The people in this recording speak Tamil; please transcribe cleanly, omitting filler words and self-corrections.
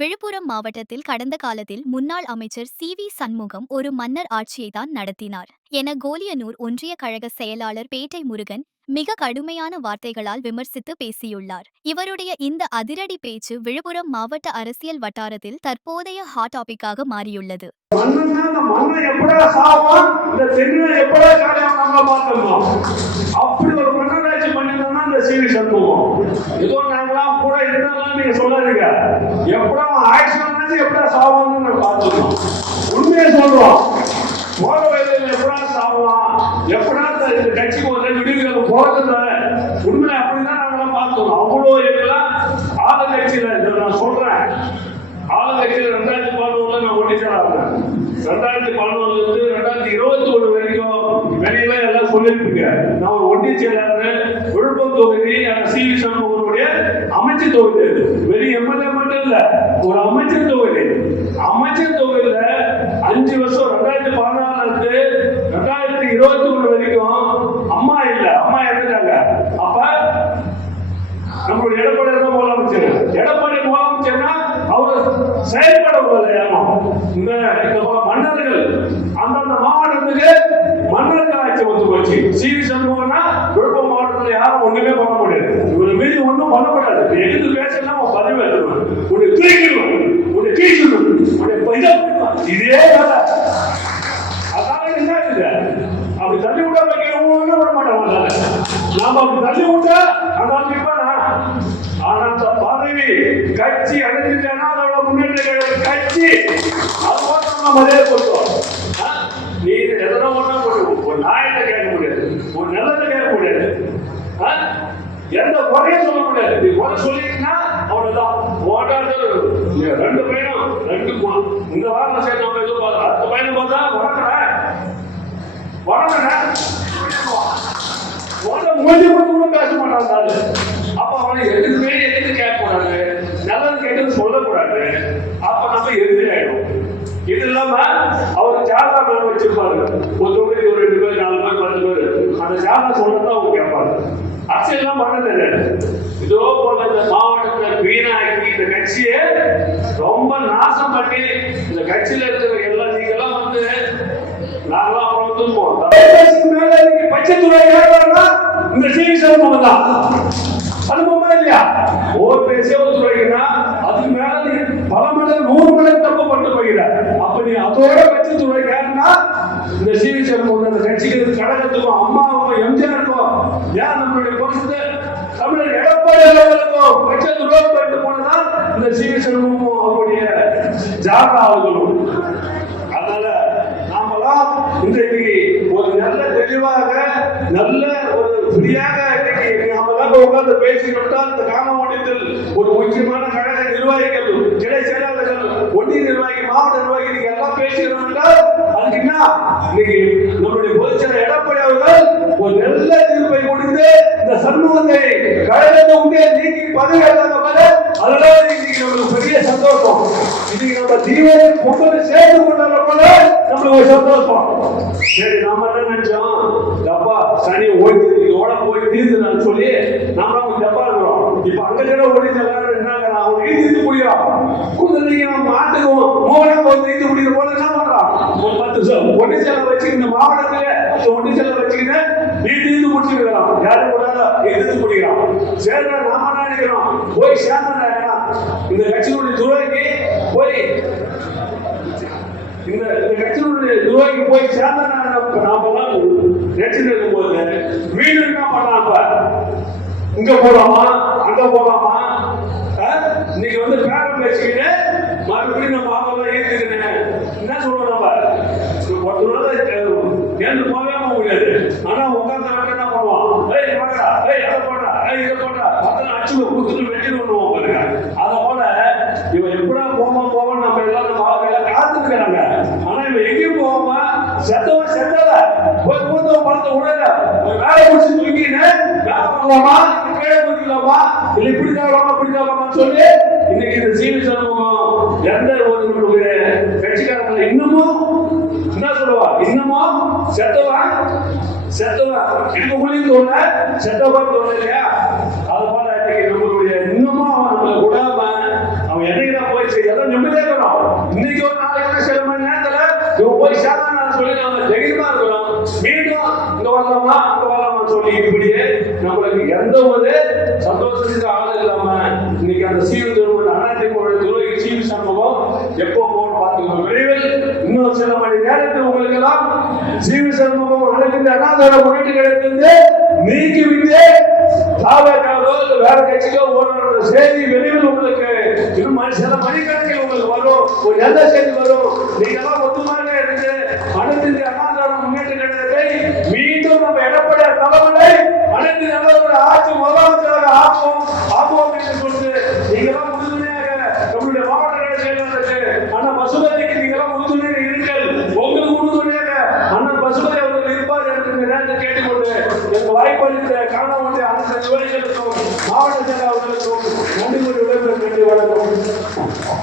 விழுப்புரம் மாவட்டத்தில் கடந்த காலத்தில் முன்னாள் அமைச்சர் சி.வி. சண்முகம் ஒரு மன்னர் ஆட்சியைத்தான் நடத்தினார் என கோலியனூர் ஒன்றிய கழக செயலாளர் பேட்டை முருகன் மிக கடுமையான வார்த்தைகளால் விமர்சித்து பேசியுள்ளார். இவருடைய இந்த அதிரடி பேச்சு விழுப்புரம் மாவட்ட அரசியல் வட்டாரத்தில் தற்போதைய ஹாட் டாபிக்காக மாறியுள்ளது. உண்மையை சொல்றோம். போற வயதில் எப்படா சாவான், எப்படா இந்த கட்சிக்கு ஒரு விடுதலை போறது உண்மை அப்படிதான் நாங்களாம் பார்த்தோம். அவ்வளோ எல்லாம் ஆளுங்கட்சியில நான் சொல்றேன். ஆளுங்கட்சியில 2011 நான் ஒட்டிச்சாரேன். 2011 இருந்து 2021 வரைக்கும் வெளியில எல்லாம் சொல்லிருப்பீங்க. நான் ஒரு ஒட்டி செயலாளர், விழுப்புரம் தொகுதி சி.வி. சண்முகனுடைய அமைச்சு தொகுதி. வெளி எம்எல்ஏ மட்டும் இல்ல, ஒரு அமைச்சர் தொகுதி. அமைச்சர் தொகுதியில 5 வருஷம் 2014 இருந்து 2021 வரைக்கும் அம்மா இல்ல, அம்மா இறந்துட்டாங்க. அப்ப நம்மளுடைய எடப்பாடி தான் முதலமைச்சர். எடப்பாடி முதலமைச்சர்னா அவர் செயல்பட இந்த மன்னர்கள் அந்தந்த மாவட்டத்துக்கு மன்னர்கள் ஆட்சி வந்து போச்சு. சி.வி. சண்முகம்னா விழுப்புரம் மாவட்டத்தில் யாரும் ஒண்ணுமே பண்ண முடியாது. இவரை மீறி ஒன்றும் பண்ண முடியாது. எது பேசலாம் பதிவு எடுத்துருவேன், உன்னை தூக்கிடுவோம், உன்னை கீழ்ச்சிடும், உன்னை இதே வேலை. அதாவது என்ன இல்லை, அப்படி தள்ளி விட்டா ஒன்றும் விட மாட்டோம். நாம அப்படி தள்ளி விட்டா அதான் நிற்பானா. ஆனா அந்த பதவி கட்சி அடைஞ்சிட்டேன்னா அதோட முன்னேற்ற கட்சி அதோட நம்ம மரியாதை கொடுத்தோம். நீ எதனா ஒண்ணா போடுவோம், ஒரு நாயத்தை கேட்க முடியாது, ஒரு நல்லதை கேட்க முடியாது, எந்த குறையும் சொல்ல முடியாது. நீ குறை சொல்லிட்டீங்கன்னா அவ்வளவுதான். ஓட்டாது 2 பையனும் 2 குணம். இந்த வாரம் சேர்ந்து நம்ம எதுவும் பார்த்தா அடுத்த பையனும் பார்த்தா வளர்க்குறேன் மூஞ்சி கூட பேச மாட்டாங்க. அப்ப அவனை எதுக்குமே எதுக்கு கேட்க கூடாது, நல்லது கேட்டு சொல்லக்கூடாது. அப்ப நம்ம எதிரி ஆயிடும். இது இல்லாம அவர் ஜாதா மேல வச்சிருப்பாரு. ஒரு தொகுதி ஒரு 2 பேர் 4 பேர் 10 பேர் அந்த ஜாதா சொல்லதான் அவங்க கேட்பாரு. அரசியல்லாம் பண்ணது இதோ போல இந்த மாவட்டத்தை வீணாக்கி இந்த கட்சியை ரொம்ப நாசம் பண்ணி இந்த கட்சியில இருக்கிற எல்லா நீங்கெல்லாம் வந்து நாங்களாம் அப்புறம் வந்து போறோம். மேல பச்சைத்துறை ஏறா இந்த சி.வி. சண்முகம் தான் அனுபவமா இல்லையா? ஒரு சேவத்துறைக்குன்னா அதுக்கு மேல நீ பல மடங்கு 100 மடங்கு தப்பு பண்ணி போகிற. அப்ப நீ அதோட பச்சைத்துறை ஏறினா இந்த சி.வி. சண்முகம் அந்த கட்சிக்கு கழகத்துக்கும் அம்மாவுக்கும் எம்ஜிஆருக்கும் ஏன் நம்மளுடைய பொறுத்து தமிழர் எடப்பாடி அவர்களுக்கும் பச்சைத்துறை பண்ணிட்டு போனதான் இந்த சி.வி. சண்முகமும் அவருடைய ஜாதா அவர்களும். அதனால நாமெல்லாம் இன்றைக்கு ஒரு நல்ல தெளிவாக நல்ல ஒரு ஃப்ரீயாக உட்கார்ந்து பேசிவிட்டால் இந்த காணொலியில் ஒரு முக்கியமான கழக நிர்வாகிகள், கிளை செயலாளர்கள், ஒன்றிய நிர்வாகி, மாவட்ட நிர்வாகி எல்லாம் பேசுகிறோம் என்றால் அதுக்கு என்ன? இன்னைக்கு நம்முடைய பொதுச்செயலர் எடப்பாடி அவர்கள் ஒரு நல்ல தீர்ப்பை கொடுத்து இந்த சண்முகத்தை கழகத்தை உண்டே நீக்கி பதவி ஏற்றாங்க. அதனால இன்னைக்கு நம்மளுக்கு பெரிய சந்தோஷம். இன்னைக்கு நம்ம தீவிர பொங்கலை சேர்த்து கொண்டாட போல நம்மளுக்கு ஒரு சந்தோஷம். சரி, நாம என்ன நினைச்சோம், டப்பா சனி ஓடி ஓட போய் தீர்ந்துன்னு சொல்லி நாம டப்பா இருக்கிறோம். இப்ப அங்க ஓடிச்சு எல்லாரும் என்ன அவங்க தீர்த்து முடியும். குதிரைக்கு நம்ம மாட்டுக்குவோம் மோகனா போய் தீர்த்து முடிக்கிற போல என்ன பண்றான், ஒரு 10 ஒட்டி செல்ல வச்சு இந்த மாவட்டத்துல ஒட்டி செல்ல வச்சுக்கிட்டு நீ தீர்த்து முடிச்சுக்கிறான். யாரும் கூடாத எதிர்த்து முடிக்கிறான். சேர்ந்த நாம நினைக்கிறோம் போய் சேர்ந்த இந்த கட்சியினுடைய துறைக்கு போய் இந்த கட்சியினுடைய துறைக்கு போய் சேர்ந்த நாமெல்லாம் நினைச்சிட்டு இருக்கும் போது மீன் என்ன பண்ணலாம், இங்க போலாமா அங்க போலாமா, இன்னைக்கு வந்து பேரம் பேசிக்கிட்டு மறுபடியும் நம்ம ஆவெல்லாம் ஏற்றுக்கிட்டேன் என்ன சொல்றோம். நம்ம ஒரு நேர்ந்து போகவே முடியாது. ஆனா உட்கார்ந்து என்ன பண்ணுவோம், ஏய் வாங்கடா, ஏய் அதை போடுறா, ஏய் இதை போடுறா, அதெல்லாம் அடிச்சு கொடுத்துட்டு வெட்டி பண்ணுவோம் பாருங்க. அதை போல இவன் எப்படா போவோம் நம்ம எல்லாம் நம்ம எல்லாம் காத்துக்கிறாங்க. ஆனா இவன் எங்கேயும் போவோமா செத்தவன் செத்தல போய் பூந்தவன் பழத்தை உடல வேலை முடிச்சு தூக்கின்னு வேலை பண்ணலாமா கீழே குதிக்கலாமா இல்லை இப்படி தேவலாமா இப்படி தேவலாமான்னு சொல்லி இன்னைக்கு இந்த சி.வி. சண்முகம் எந்த ஒரு கட்சிக்காரர்கள் இன்னமும் என்ன சொல்லுவா, இன்னமும் செத்தவன் இதுக்கு முடியும் தோண செத்தவன் தோண இல்லையா? அது போல நம்மளுடைய இன்னமும் அவன் நம்மளை விடாம அவன் என்னைக்கு போய் எல்லாம் நிம்மதியா இருக்கணும். இன்னைக்கு ஒரு நாளைக்கு சில மணி நேரத்துல இவங்க போய் சேர்ந்தான்னு சொல்லி நாம தைரியமா இருக்கிறோம். மீண்டும் இங்க வரலாமா அங்க வரலாமான்னு சொல்லி இப்படியே நம்மளுக்கு எந்த ஒரு சந்தோஷத்துக்கு ஆள் இல்லாம இன்னைக்கு அந்த சீவி துரோகி சீவி சண்முகம் எப்போ போகணும் பார்த்துக்கணும். விரைவில் இன்னும் சில மணி நேரத்தில் உங்களுக்கு எல்லாம் சீவி சண்முகம் அனைத்து அனாதார முறைட்டு கிடைத்தது நீக்கிவிட்டு தாவக்காரோ இல்ல வேற கட்சிக்கோ ஓடுற செய்தி விரைவில் உங்களுக்கு இன்னும் சில மணிக்கணக்கில் உங்களுக்கு வரும். ஒரு நல்ல செய்தி வரும். நீங்க எல்லாம்